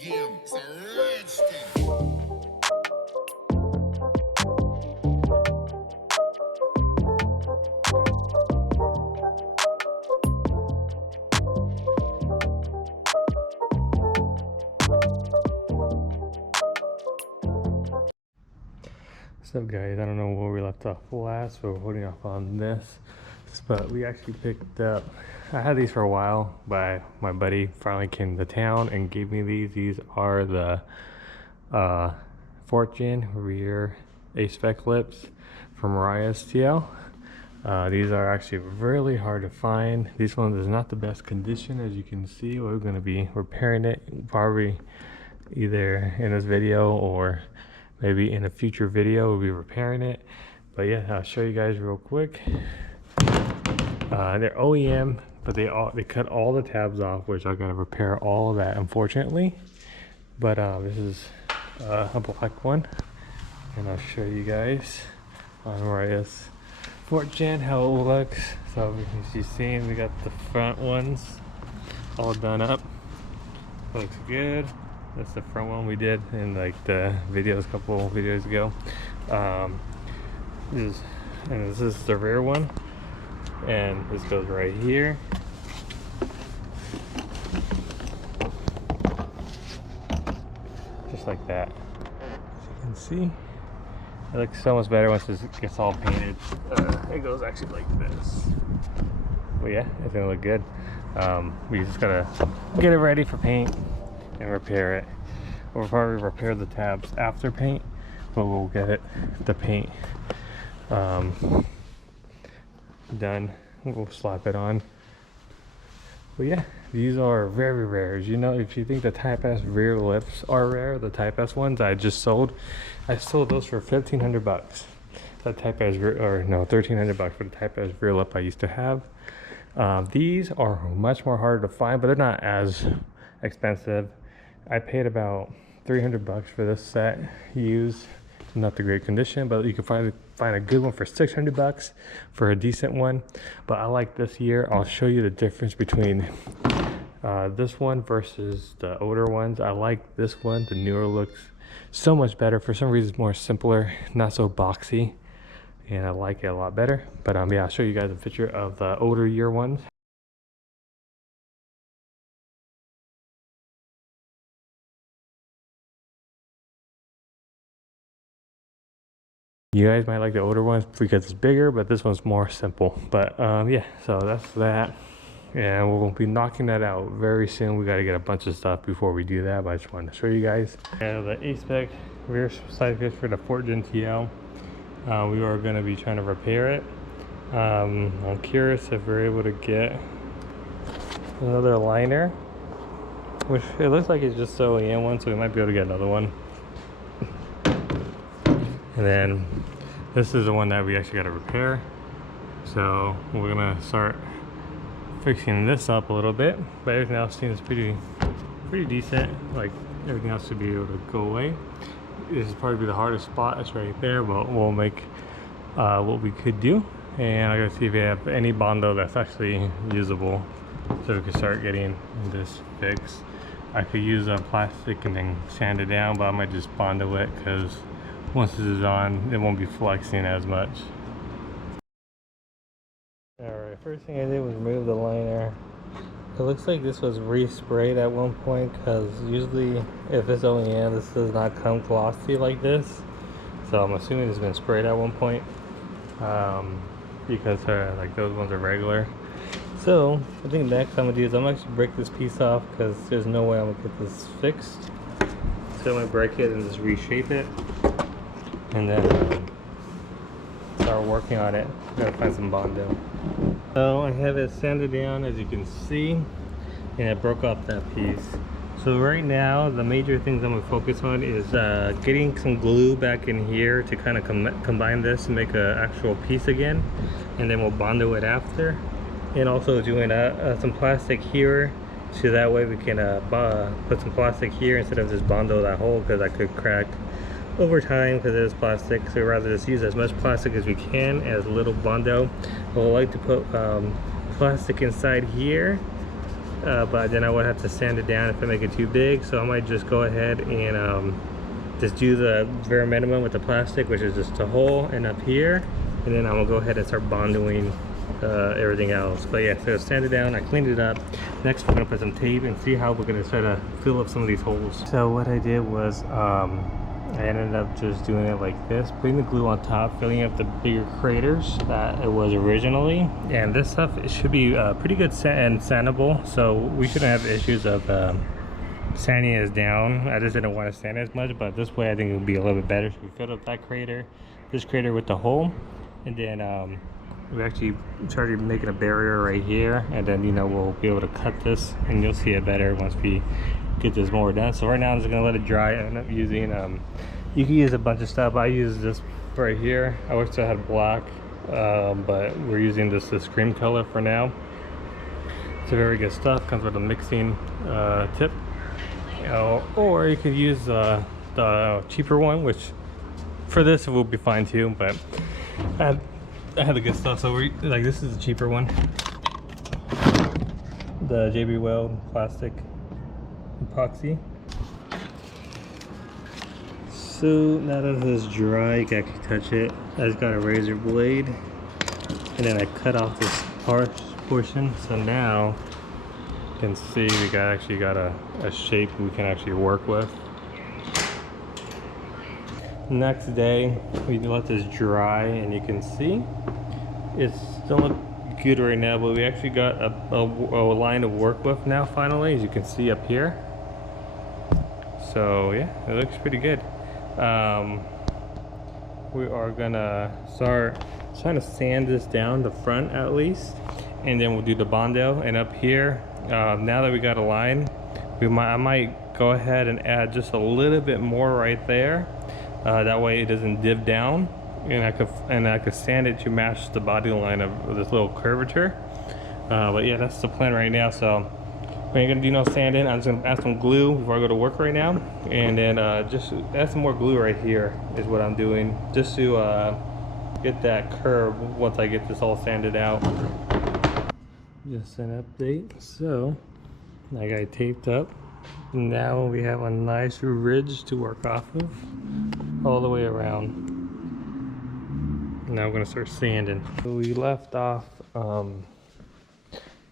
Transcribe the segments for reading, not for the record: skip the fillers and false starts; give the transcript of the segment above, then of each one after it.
game. It's a rich thing. So guys, I don't know where we left off last, but we're holding off on this. But we actually picked up, I had these for a while, but my buddy finally came to town and gave me these. These are the Fortune rear Aspec lips from Mariah's TL. These are actually really hard to find. These ones is not the best condition, as you can see. We're going to be repairing it probably either in this video or maybe in a future video we'll be repairing it. But yeah, I'll show you guys real quick. They're OEM, but they cut all the tabs off, which I gotta repair all of that, unfortunately. But this is a black one, and I'll show you guys on Mariah's Fortune how it looks. So as you see, we got the front ones all done up. Looks good. That's the front one we did in like the videos, a couple videos ago. This is the rear one, and this goes right here. Just like that. As you can see, it looks so much better once it gets all painted. It goes actually like this. But yeah, it's gonna look good. We just gotta get it ready for paint and repair it. We'll probably repair the tabs after paint, but we'll get the paint done. We'll slap it on. But yeah, these are very rare. As you know, if you think the Type S rear lips are rare, the Type S ones I just sold, I sold those for 1,500 bucks. The Type S rear, or no, 1,300 bucks for the Type S rear lip I used to have. These are much more harder to find, but they're not as expensive. I paid about 300 bucks for this set used. Not the great condition, but you can find a good one for 600 bucks for a decent one. But I like this here. I'll show you the difference between this one versus the older ones. I like this one. The newer looks so much better. For some reason it's more simpler, not so boxy, and I like it a lot better. But yeah, I'll show you guys a picture of the older year ones. You guys might like the older ones because it's bigger, but this one's more simple. But yeah, so that's that. And we'll be knocking that out very soon. We got to get a bunch of stuff before we do that, but I just wanted to show you guys. And the Aspec rear side skirts for the Fortune TL. We are going to be trying to repair it. I'm curious if we're able to get another liner, which it looks like it's just the OEM one, so we might be able to get another one. And then this is the one that we actually got to repair. So we're gonna start fixing this up a little bit, but everything else seems pretty decent. Like everything else should be able to go away. This is probably the hardest spot. It's right there, but we'll make what we could do. And I gotta see if we have any Bondo that's actually usable, so we can start getting this fixed. I could use a plastic and then sand it down, but I might just Bondo it because once this is on, it won't be flexing as much. Alright, first thing I did was remove the liner. It looks like this was resprayed at one point, because usually if it's OEM, this does not come glossy like this. So I'm assuming it's been sprayed at one point, because like those ones are regular. So I think next I'm gonna do is I'm actually break this piece off, because there's no way I'm gonna get this fixed. So I'm gonna break it and just reshape it, and then start working on it. Gotta find some Bondo. So I have it sanded down, as you can see, and I broke off that piece. So right now the major things I'm gonna focus on is getting some glue back in here to kind of combine this and make an actual piece again, and then we'll Bondo it after. And also doing some plastic here, so that way we can put some plastic here instead of just Bondo that hole, because that could crack over time because it is plastic. So we'd rather just use as much plastic as we can, as little Bondo. But we'd like to put plastic inside here but then I would have to sand it down if I make it too big. So I might just go ahead and just do the bare minimum with the plastic, which is just a hole and up here, and then I'm gonna go ahead and start bonding everything else. But yeah, so sand it down, I cleaned it up. Next we're gonna put some tape and see how we're gonna try to fill up some of these holes. So what I did was I ended up just doing it like this, putting the glue on top, filling up the bigger craters that it was originally. And this stuff, it should be pretty good and sandable, so we shouldn't have issues of sanding it down. I just didn't want to sand as much, but this way I think it would be a little bit better. So we filled up that crater, this crater with the hole, and then we actually started making a barrier right here, and then, you know, we'll be able to cut this and you'll see it better once we get this more done. So right now I'm just gonna let it dry. I end up using you can use a bunch of stuff. I use this right here. I wish I had black, but we're using this cream color for now. It's a very good stuff, comes with a mixing tip, or you could use the cheaper one, which for this it will be fine too, but I had the good stuff. So we like, this is the cheaper one, the JB Weld plastic epoxy. So now that it's dry, you can actually touch it. I just got a razor blade and then I cut off this portion. So now you can see we actually got a shape we can actually work with. Next day we let this dry, and you can see it's still look good right now, but we actually got a line to work with now finally, as you can see up here. So yeah, it looks pretty good. We are gonna start trying to sand this down the front at least, and then we'll do the Bondo. And up here, now that we got a line, I might go ahead and add just a little bit more right there. That way it doesn't div down, and I could sand it to match the body line of this little curvature. But yeah, that's the plan right now. So we ain't gonna do no sanding. I'm just gonna add some glue before I go to work right now, and then just add some more glue right here is what I'm doing, just to get that curve once I get this all sanded out. Just an update. So I got it taped up. Now we have a nice ridge to work off of all the way around. Now we're gonna start sanding. So we left off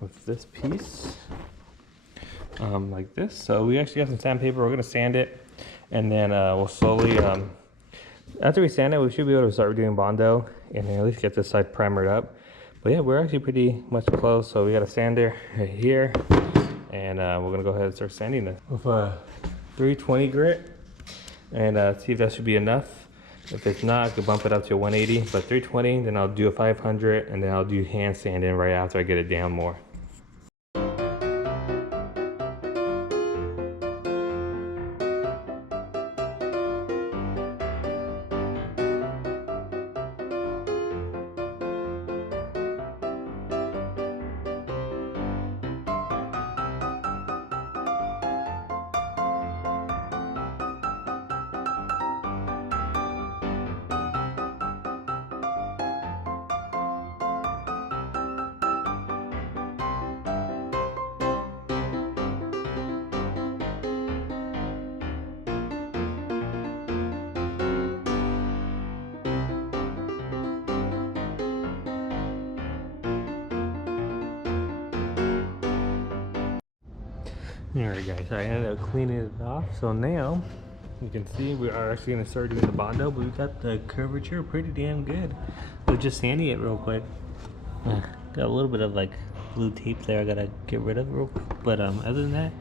with this piece. Like this. So we actually got some sandpaper. We're gonna sand it, and then we'll slowly after we sand it, we should be able to start doing Bondo and at least get this side primered up. But yeah, we're actually pretty much close. So we got a sander right here, and we're gonna go ahead and start sanding it with a 320 grit, and see if that should be enough. If it's not, I could bump it up to a 180, but 320, then I'll do a 500, and then I'll do hand sanding right after I get it down more. Alright guys, I ended up cleaning it off. So now you can see we are actually going to start doing the Bondo, but we got the curvature pretty damn good. We're just sanding it real quick. Got a little bit of like blue tape there I gotta get rid of real quick. But other than that,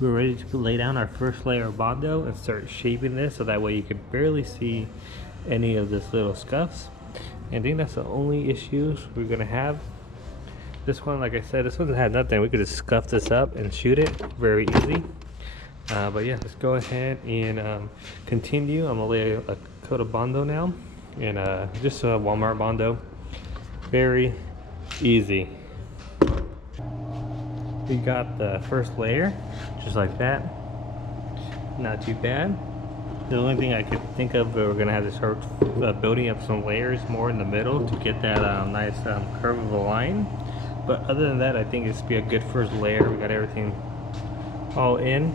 we're ready to lay down our first layer of Bondo and start shaping this, so that way you can barely see any of this little scuffs. And I think that's the only issues we're gonna have. This one, like I said, this one had nothing. We could just scuff this up and shoot it very easy. But yeah, let's go ahead and continue. I'm gonna lay a coat of Bondo now, and just a Walmart Bondo. Very easy. We got the first layer, just like that. Not too bad. The only thing I could think of, we're gonna have to start building up some layers more in the middle to get that nice curve of a line. But other than that, I think it's be a good first layer. We got everything all in.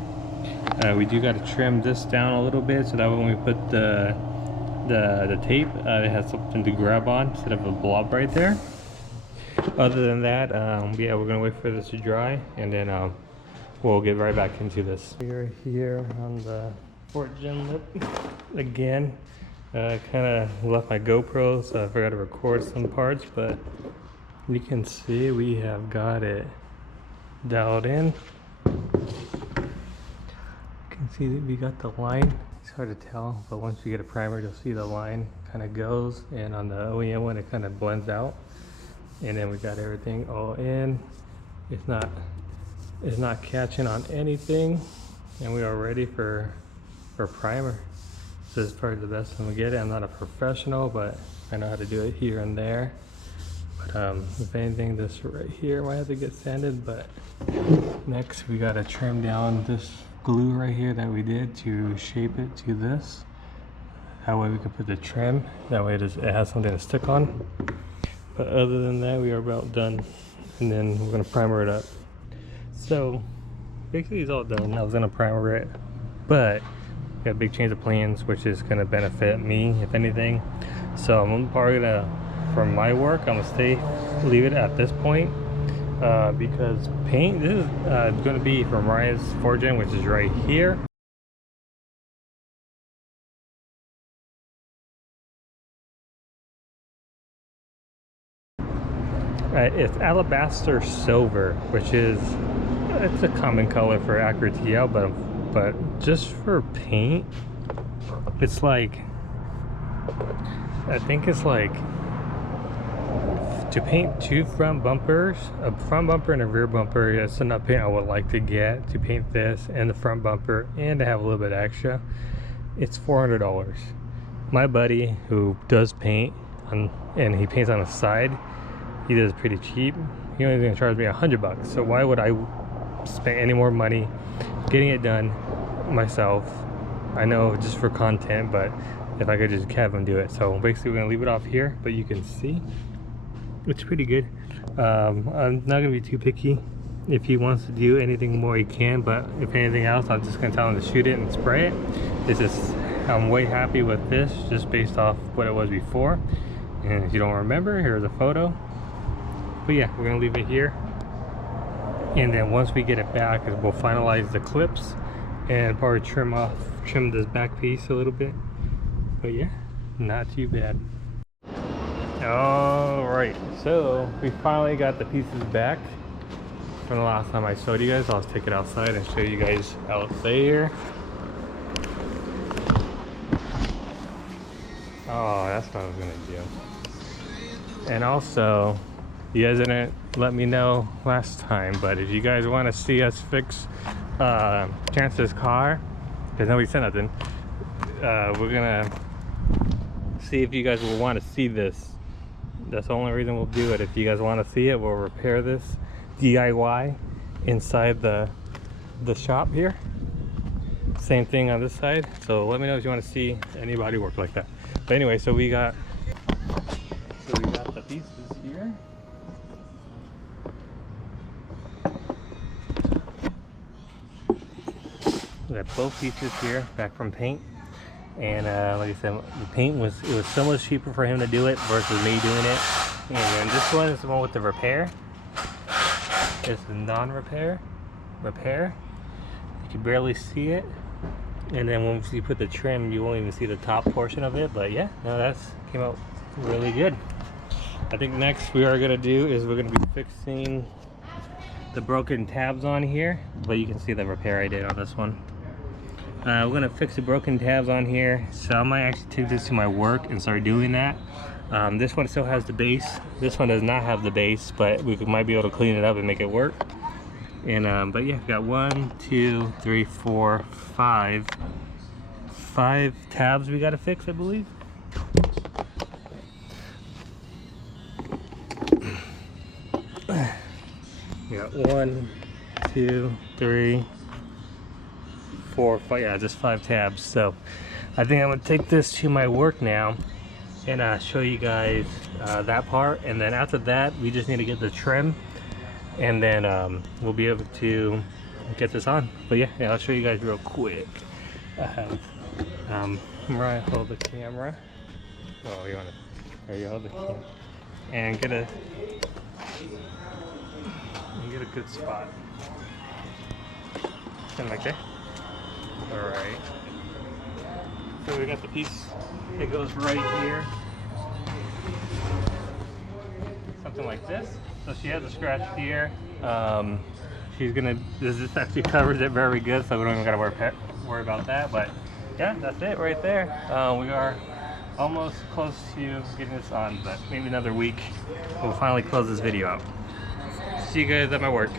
We do got to trim this down a little bit so that when we put the tape, it has something to grab on instead of a blob right there. Other than that, yeah, we're gonna wait for this to dry, and then we'll get right back into this. We're here on the Fort Gen lip again. Kind of left my GoPro, so I forgot to record some parts, but you can see we have got it dialed in. You can see that we got the line. It's hard to tell, but once you get a primer, you'll see the line kind of goes, and on the OEM one, it kind of blends out. And then we got everything all in. It's not catching on anything, and we are ready for primer. This is probably the best one we get. I'm not a professional, but I know how to do it here and there. But if anything, this right here might have to get sanded. But next, we gotta trim down this glue right here that we did to shape it to this. That way we can put the trim. That way it has something to stick on. But other than that, we are about done. And then we're gonna primer it up. So basically it's all done. I was gonna primer it, but got a big change of plans, which is gonna benefit me if anything. So I'm probably gonna, for my work, I'm gonna leave it at this point because paint, this is gonna be from Mariah's 4 Gen, which is right here. It's alabaster silver, which is, it's a common color for Acura TL, but just for paint, it's like, I think it's like, to paint two front bumpers, a front bumper and a rear bumper, that's enough paint I would like to get to paint this and the front bumper and to have a little bit extra. It's $400. My buddy who does paint, and he paints on the side, he does pretty cheap. He only gonna charge me $100. So why would I spend any more money getting it done myself? I know just for content, but if I could just have him do it. So basically we're gonna leave it off here, but you can see it's pretty good. I'm not gonna be too picky. If he wants to do anything more, he can, but if anything else, I'm just gonna tell him to shoot it and spray it. This is, I'm way happy with this just based off what it was before. And if you don't remember, here's a photo. But yeah, we're gonna leave it here, and then once we get it back, we'll finalize the clips and probably trim this back piece a little bit. But yeah, not too bad. All right, so we finally got the pieces back from the last time I showed you guys. I'll just take it outside and show you guys out there. Oh, that's what I was gonna do. And also, you guys didn't let me know last time, but if you guys want to see us fix Chance's car, because nobody said nothing, we're gonna see if you guys will want to see this. That's the only reason we'll do it. If you guys want to see it, we'll repair this DIY inside the shop here. Same thing on this side. So let me know if you want to see anybody work like that. But anyway, so we got the pieces here. We got both pieces here back from paint, and like I said, the paint was so much cheaper for him to do it versus me doing it. And then this one is the one with the repair. It's the non-repair repair. You can barely see it, and then once you put the trim, you won't even see the top portion of it. But yeah, no, that's came out really good. I think next we are gonna do is we're gonna be fixing the broken tabs on here, but you can see the repair I did on this one. We're gonna fix the broken tabs on here, so I might actually take this to my work and start doing that. This one still has the base. This one does not have the base, but we might be able to clean it up and make it work. And but yeah, we got 1, 2, 3, 4, 5 tabs we gotta fix, I believe. We got 1, 2, 3, 4, 5, yeah, just 5 tabs. So I think I'm gonna take this to my work now and show you guys that part, and then after that we just need to get the trim and then we'll be able to get this on. But yeah, I'll show you guys real quick. I have Mariah hold the camera. Oh, you want to? There you hold the camera and get a good spot. Kind of like that. All right. So we got the piece. It goes right here. Something like this. So she has a scratch here. This actually covers it very good, so we don't even gotta worry about that. But yeah, that's it right there. We are almost close to getting this on, but maybe another week we'll finally close this video out. See you guys at my work.